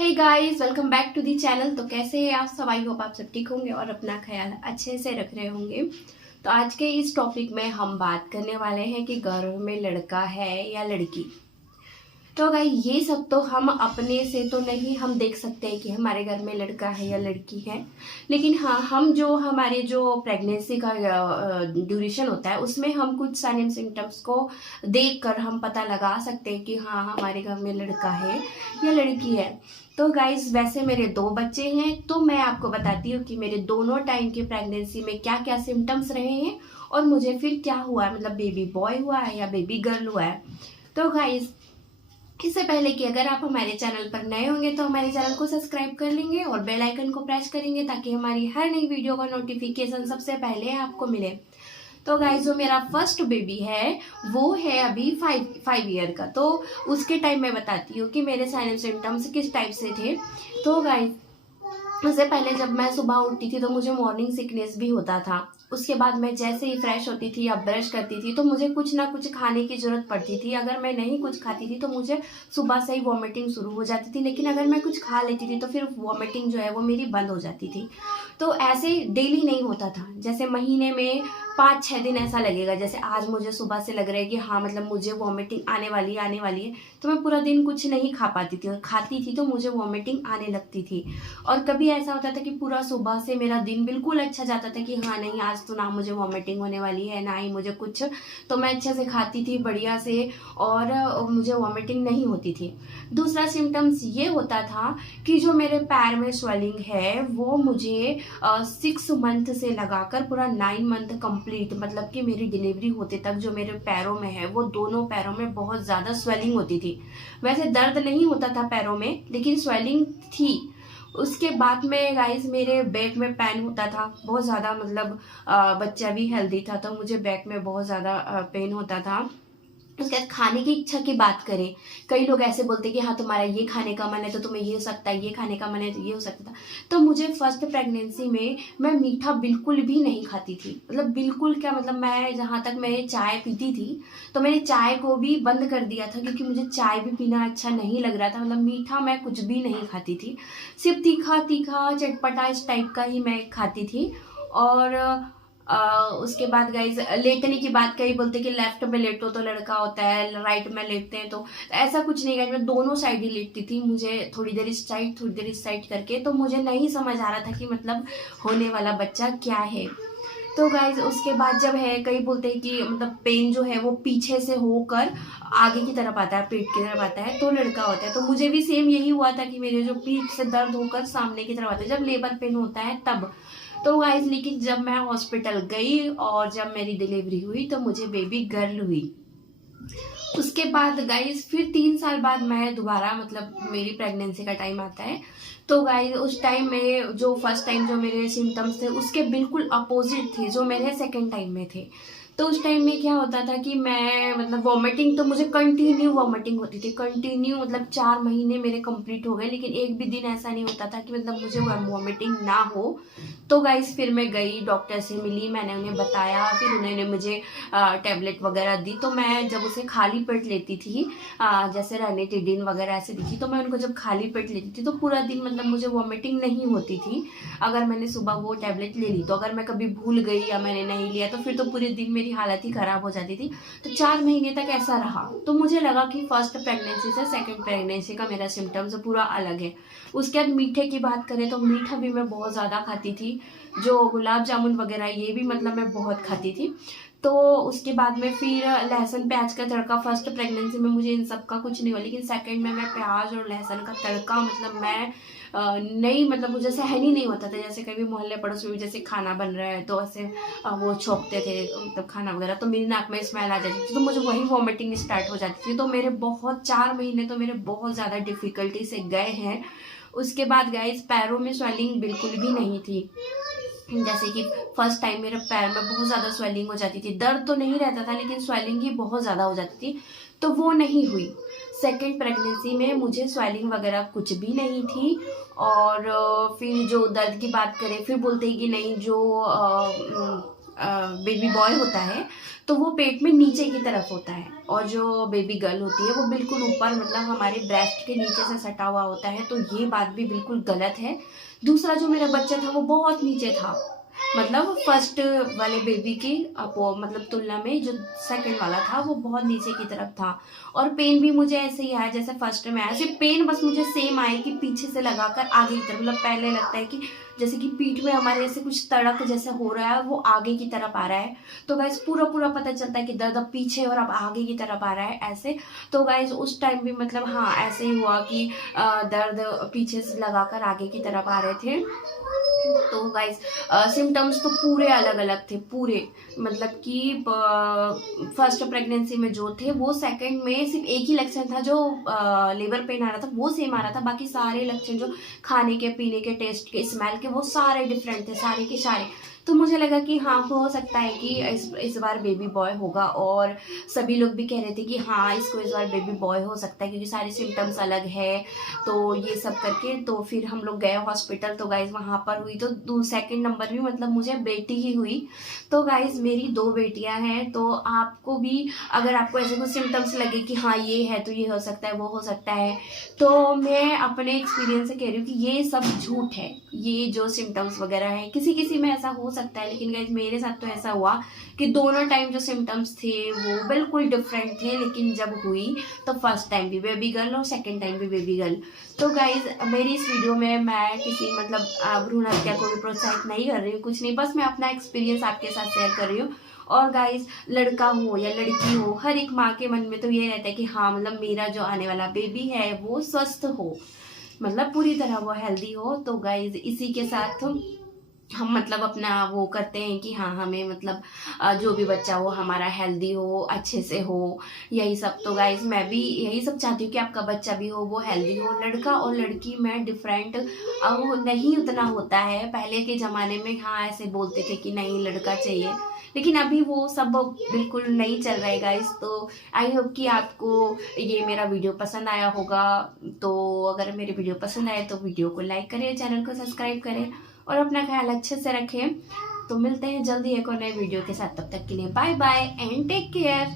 Hey guys, welcome back to the channel. तो कैसे हैं आप सब? आई होप आप सब ठीक होंगे और अपना ख्याल अच्छे से रख रहे होंगे। तो आज के इस टॉपिक में हम बात करने वाले हैं कि गर्भ में लड़का है या लड़की। तो गाइस, ये सब तो हम अपने से तो नहीं हम देख सकते हैं कि हमारे घर में लड़का है या लड़की है, लेकिन हाँ, हम जो हमारे जो प्रेगनेंसी का ड्यूरेशन होता है उसमें हम कुछ साइन एंड सिम्टम्स को देखकर हम पता लगा सकते हैं कि हाँ, हमारे घर में लड़का है या लड़की है। तो गाइज, वैसे मेरे 2 बच्चे हैं, तो मैं आपको बताती हूँ कि मेरे दोनों टाइम की प्रेगनेंसी में क्या क्या सिम्टम्स रहे हैं और मुझे फिर क्या हुआ है, मतलब बेबी बॉय हुआ है या बेबी गर्ल हुआ है। तो गाइज, इससे पहले कि अगर आप हमारे चैनल पर नए होंगे तो हमारे चैनल को सब्सक्राइब कर लेंगे और बेल आइकन को प्रेस करेंगे ताकि हमारी हर नई वीडियो का नोटिफिकेशन सबसे पहले आपको मिले। तो गाइज, जो मेरा फर्स्ट बेबी है वो है अभी 5 ईयर का। तो उसके टाइम मैं बताती हूँ कि मेरे साइन सिम्टम्स किस टाइप से थे। तो गाइज, उससे पहले जब मैं सुबह उठती थी तो मुझे मॉर्निंग सिकनेस भी होता था। उसके बाद मैं जैसे ही फ्रेश होती थी या ब्रश करती थी तो मुझे कुछ ना कुछ खाने की जरूरत पड़ती थी। अगर मैं नहीं कुछ खाती थी तो मुझे सुबह से ही वॉमिटिंग शुरू हो जाती थी, लेकिन अगर मैं कुछ खा लेती थी तो फिर वॉमिटिंग जो है वो मेरी बंद हो जाती थी। तो ऐसे डेली नहीं होता था, जैसे महीने में 5-6 दिन ऐसा लगेगा। जैसे आज मुझे सुबह से लग रहा है कि हाँ, मतलब मुझे वॉमिटिंग आने वाली है, तो मैं पूरा दिन कुछ नहीं खा पाती थी, और खाती थी तो मुझे वॉमिटिंग आने लगती थी। और कभी ऐसा होता था कि पूरा सुबह से मेरा दिन बिल्कुल अच्छा जाता था कि हाँ नहीं, आज तो ना मुझे वॉमिटिंग होने वाली है ना ही मुझे कुछ, तो मैं अच्छे से खाती थी बढ़िया से और मुझे वॉमिटिंग नहीं होती थी। दूसरा सिम्टम्स ये होता था कि जो मेरे पैर में स्वेलिंग है वो मुझे 6 मंथ से लगाकर पूरा 9 मंथ कंप्लीट, मतलब कि मेरी डिलीवरी होते तक जो मेरे पैरों में है वो दोनों पैरों में बहुत ज़्यादा स्वेलिंग होती थी। वैसे दर्द नहीं होता था पैरों में, लेकिन स्वेलिंग थी। उसके बाद में गाइस, मेरे बैक में पेन होता था बहुत ज़्यादा, मतलब बच्चा भी हेल्दी था तो मुझे बैक में बहुत ज़्यादा पेन होता था। उसके बाद खाने की इच्छा की बात करें, कई लोग ऐसे बोलते हैं कि हाँ, तुम्हारा ये खाने का मन है तो तुम्हें ये हो सकता है, ये खाने का मन है तो ये हो सकता था। तो मुझे फर्स्ट प्रेगनेंसी में मैं मीठा बिल्कुल भी नहीं खाती थी, मतलब बिल्कुल क्या, मतलब मैं जहाँ तक मैं चाय पीती थी तो मैंने चाय को भी बंद कर दिया था क्योंकि मुझे चाय भी पीना अच्छा नहीं लग रहा था। मतलब मीठा मैं कुछ भी नहीं खाती थी, सिर्फ तीखा तीखा चटपटा इस टाइप का ही मैं खाती थी। और उसके बाद गाइज, लेटने की बात कही, बोलते कि लेफ्ट में लेटो तो लड़का होता है, राइट में लेटते हैं तो ऐसा कुछ नहीं। गाइज, मैं दोनों साइड ही लेटती थी, मुझे थोड़ी देर इस साइड थोड़ी देर इस साइड करके, तो मुझे नहीं समझ आ रहा था कि मतलब होने वाला बच्चा क्या है। तो गाइज, उसके बाद जब है, कई बोलते हैं कि मतलब पेन जो है वो पीछे से होकर आगे की तरफ आता है, पेट की तरफ आता है तो लड़का होता है। तो मुझे भी सेम यही हुआ था कि मेरे जो पीठ से दर्द होकर सामने की तरफ आता है जब लेबर पेन होता है तब। तो गाइज, लेकिन जब मैं हॉस्पिटल गई और जब मेरी डिलीवरी हुई तो मुझे बेबी गर्ल हुई। उसके बाद गाइज, फिर 3 साल बाद मैं दोबारा, मतलब मेरी प्रेगनेंसी का टाइम आता है। तो गाइज, उस टाइम में जो फर्स्ट टाइम जो मेरे सिम्टम्स थे उसके बिल्कुल अपोजिट थे जो मेरे सेकेंड टाइम में थे। तो उस टाइम में क्या होता था कि मैं, मतलब वॉमिटिंग तो मुझे कंटिन्यू वॉमिटिंग होती थी, कंटिन्यू, मतलब 4 महीने मेरे कंप्लीट हो गए, लेकिन एक भी दिन ऐसा नहीं होता था कि मतलब मुझे वॉमिटिंग ना हो। तो गाइस, फिर मैं गई, डॉक्टर से मिली, मैंने उन्हें बताया, फिर उन्होंने मुझे टैबलेट वगैरह दी। तो मैं जब उसे खाली पेट लेती थी, जैसे रेनिटिडिन वगैरह ऐसे दी थी, तो मैं उनको जब खाली पेट लेती थी तो पूरा दिन मतलब मुझे वॉमिटिंग नहीं होती थी अगर मैंने सुबह वो टैबलेट ले ली। तो अगर मैं कभी भूल गई या मैंने नहीं लिया तो फिर तो पूरे दिन मेरी हालत ही खराब हो जाती थी। तो 4 महीने तक ऐसा रहा। तो मुझे लगा कि फर्स्ट प्रेगनेंसी से सेकेंड प्रेगनेंसी का मेरा सिम्टम्स पूरा अलग है। उसके बाद मीठे की बात करें तो मीठा भी मैं बहुत ज़्यादा खाती थी, जो गुलाब जामुन वगैरह ये भी मतलब मैं बहुत खाती थी। तो उसके बाद में फिर लहसुन प्याज का तड़का, फर्स्ट प्रेगनेंसी में मुझे इन सब का कुछ नहीं हुआ, लेकिन सेकंड में मैं प्याज और लहसुन का तड़का, मतलब मैं नहीं, मतलब मुझे सहन ही नहीं होता था। जैसे कभी मोहल्ले पड़ोस में भी जैसे खाना बन रहा है तो ऐसे वो छोंकते थे, मतलब खाना वगैरह, तो मेरी नाक में स्मेल आ जाती थी तो मुझे वही वॉमिटिंग स्टार्ट हो जाती थी। तो मेरे बहुत 4 महीने तो मेरे बहुत ज़्यादा डिफिकल्टी से गए हैं। उसके बाद गाइस, पैरों में स्वेलिंग बिल्कुल भी नहीं थी। जैसे कि फर्स्ट टाइम मेरे पैर में बहुत ज़्यादा स्वेलिंग हो जाती थी, दर्द तो नहीं रहता था लेकिन स्वेलिंग ही बहुत ज़्यादा हो जाती थी, तो वो नहीं हुई। सेकेंड प्रेगनेंसी में मुझे स्वेलिंग वगैरह कुछ भी नहीं थी। और फिर जो दर्द की बात करें, फिर बोलते हैं कि नहीं, जो बेबी बॉय होता है तो वो पेट में नीचे की तरफ होता है, और जो बेबी गर्ल होती है वो बिल्कुल ऊपर, मतलब हमारे ब्रेस्ट के नीचे से सटा हुआ होता है। तो ये बात भी बिल्कुल गलत है। दूसरा जो मेरा बच्चा था वो बहुत नीचे था, मतलब फर्स्ट वाले बेबी की मतलब तुलना में जो सेकंड वाला था वो बहुत नीचे की तरफ था। और पेन भी मुझे ऐसे ही आया जैसे फर्स्ट में आया, सिर्फ पेन बस मुझे सेम आया कि पीछे से लगाकर आगे की तरफ, मतलब पहले लगता है कि जैसे कि पीठ में हमारे ऐसे कुछ तड़क जैसे हो रहा है, वो आगे की तरफ आ रहा है। तो गाइज पूरा पूरा पता चलता है कि दर्द अब पीछे और अब आगे की तरफ आ रहा है ऐसे। तो गाइज उस टाइम भी मतलब हाँ ऐसे ही हुआ कि दर्द पीछे से लगाकर आगे की तरफ आ रहे थे। तो गाइज सिम्टम्स तो पूरे अलग अलग थे पूरे, मतलब कि फर्स्ट प्रेगनेंसी में जो थे वो सेकंड में सिर्फ एक ही लक्षण था जो लेबर पेन आ रहा था वो सेम आ रहा था, बाकी सारे लक्षण जो खाने के, पीने के, टेस्ट के, स्मेल के, वो सारे डिफरेंट थे, सारे के सारे। तो मुझे लगा कि हाँ हो सकता है कि इस बार बेबी बॉय होगा, और सभी लोग भी कह रहे थे कि हाँ इसको इस बार बेबी बॉय हो सकता है क्योंकि सारे सिम्टम्स अलग है। तो ये सब करके तो फिर हम लोग गए हॉस्पिटल। तो गाइज वहाँ पर हुई तो सेकंड नंबर भी मतलब मुझे बेटी ही हुई। तो गाइज मेरी 2 बेटियां हैं। तो आपको भी अगर आपको ऐसे कुछ सिम्टम्स लगे कि हाँ ये है तो ये हो सकता है, वो हो सकता है, तो मैं अपने एक्सपीरियंस से कह रही हूँ कि ये सब झूठ है। ये जो सिम्टम्स वगैरह है किसी किसी में ऐसा हो सकता है, लेकिन गाइज मेरे साथ तो ऐसा हुआ कि दोनों टाइम जो सिम्टम्स थे वो बिल्कुल डिफरेंट थे, लेकिन जब हुई तो फर्स्ट टाइम भी बेबी गर्ल और सेकंड टाइम भी बेबी गर्ल। तो गाइज मेरी इस वीडियो में मैं किसी मतलब भ्रूण हत्या को भी प्रोत्साहित नहीं कर रही हूँ, कुछ नहीं, बस मैं अपना एक्सपीरियंस आपके साथ शेयर कर रही हूँ। और गाइज लड़का हो या लड़की हो, हर एक माँ के मन में तो ये रहता है कि हाँ मतलब मेरा जो आने वाला बेबी है वो स्वस्थ हो, मतलब पूरी तरह वो हेल्दी हो। तो गाइज इसी के साथ हम मतलब अपना वो करते हैं कि हाँ हमें मतलब जो भी बच्चा हो हमारा हेल्दी हो, अच्छे से हो, यही सब। तो गाइज मैं भी यही सब चाहती हूँ कि आपका बच्चा भी हो वो हेल्दी हो। लड़का और लड़की में डिफरेंट अब नहीं उतना होता है। पहले के ज़माने में हाँ ऐसे बोलते थे कि नहीं लड़का चाहिए, लेकिन अभी वो सब बिल्कुल नहीं चल रहा है गाइज। तो आई होप कि आपको ये मेरा वीडियो पसंद आया होगा। तो अगर मेरे वीडियो पसंद आए तो वीडियो को लाइक करें, चैनल को सब्सक्राइब करें और अपना ख्याल अच्छे से रखें। तो मिलते हैं जल्दी एक और नए वीडियो के साथ, तब तक के लिए bye bye and take care.